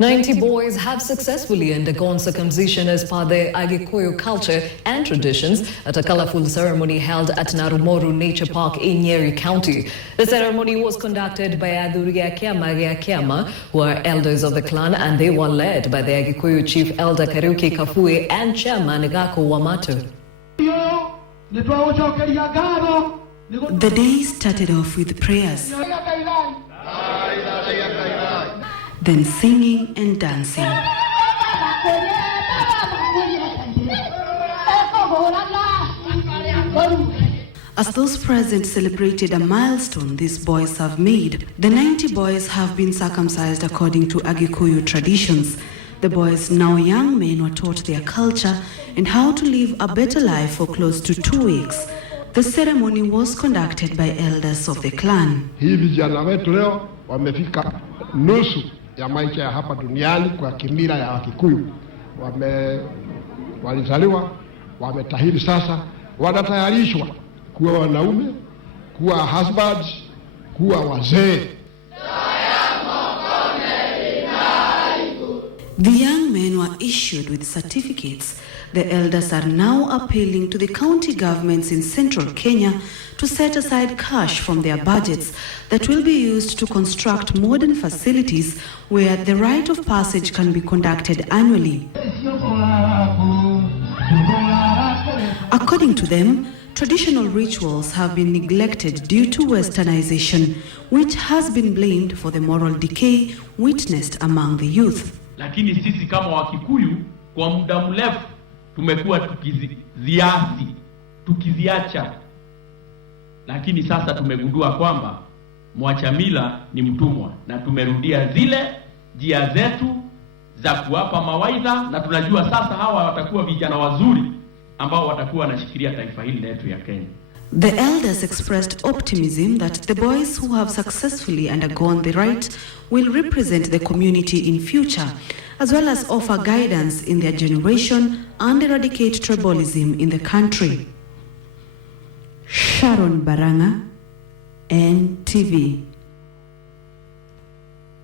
90 boys have successfully undergone circumcision as per the Agikuyu culture and traditions at a colourful ceremony held at NaroMoru Nature Park in Nyeri County. The ceremony was conducted by Athuri Kiama, who are elders of the clan, and they were led by the Agikuyu chief elder Kariuki Kabue and chairman Gaku Matu. The day started off with prayers, then singing and dancing. As those present celebrated a milestone these boys have made, the 90 boys have been circumcised according to Agikuyu traditions. The boys, now young men, were taught their culture and how to live a better life for close to 2 weeks. The ceremony was conducted by elders of the clan. Hii vijana wetu leo wamefika nusu ya maisha ya hapa duniani kwa kimila ya Kikuyu. Walizaliwa, wametahiri sasa, wanatayarishwa kuwa wanaume, kuwa husbands, kuwa wazee. The young men were issued with certificates. The elders are now appealing to the county governments in central Kenya to set aside cash from their budgets that will be used to construct modern facilities where the rite of passage can be conducted annually. According to them, traditional rituals have been neglected due to westernization, which has been blamed for the moral decay witnessed among the youth. Lakini sisi kama Wakikuyu kwa muda mrefu tumekuwa tukiziacha, lakini sasa tumegundua kwamba mwacha mila ni mtumwa, na tumerudia zile njia zetu za kuwapa mawaidha, na tunajua sasa hawa watakuwa vijana wazuri ambao watakuwa wanashikilia taifa hili letu ya Kenya. The elders expressed optimism that the boys who have successfully undergone the rite will represent the community in future, as well as offer guidance in their generation and eradicate tribalism in the country. Sharon Baranga, NTV.